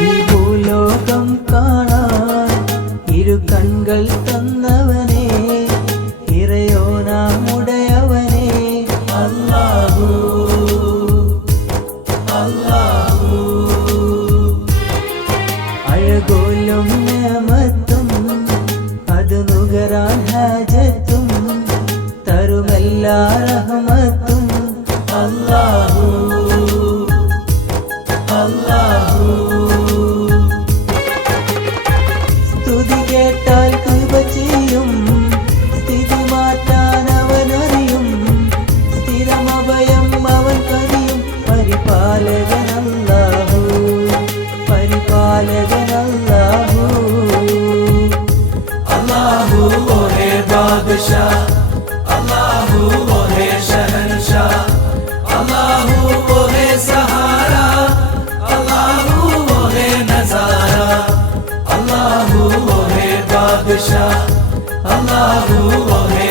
ഈ ഭൂലോകം കാണാൻ ഇരു കൺകൾ തന്നവനെ, ഇറയോനാമുടയവനെ അല്ലാഹു അല്ലാഹു. അഴകോലും നിഅമത്തും അത് നുകരാൻ ഹാജത്തും തരുമെല്ലാ റഹ്മത്തും അല്ലാഹു അല്ലാഹു. സ്തുതി കേട്ടാൽ കൃപ ചെയ്യും, സ്ഥിതി മാറ്റാൻ അവനറിയും, സ്ഥിരമഭയം അവൻ കനിയും. പരിപാലകൻ അല്ലാഹു പരിപാലകൻ അല്ലാഹു. अल्लाहू वो है बादशाह, अल्लाहू वो है शहंशाह, अल्लाहू वो है सहारा, अल्लाहू वो है नजारा, अल्लाहू वो है बादशाह, अल्लाहू वो है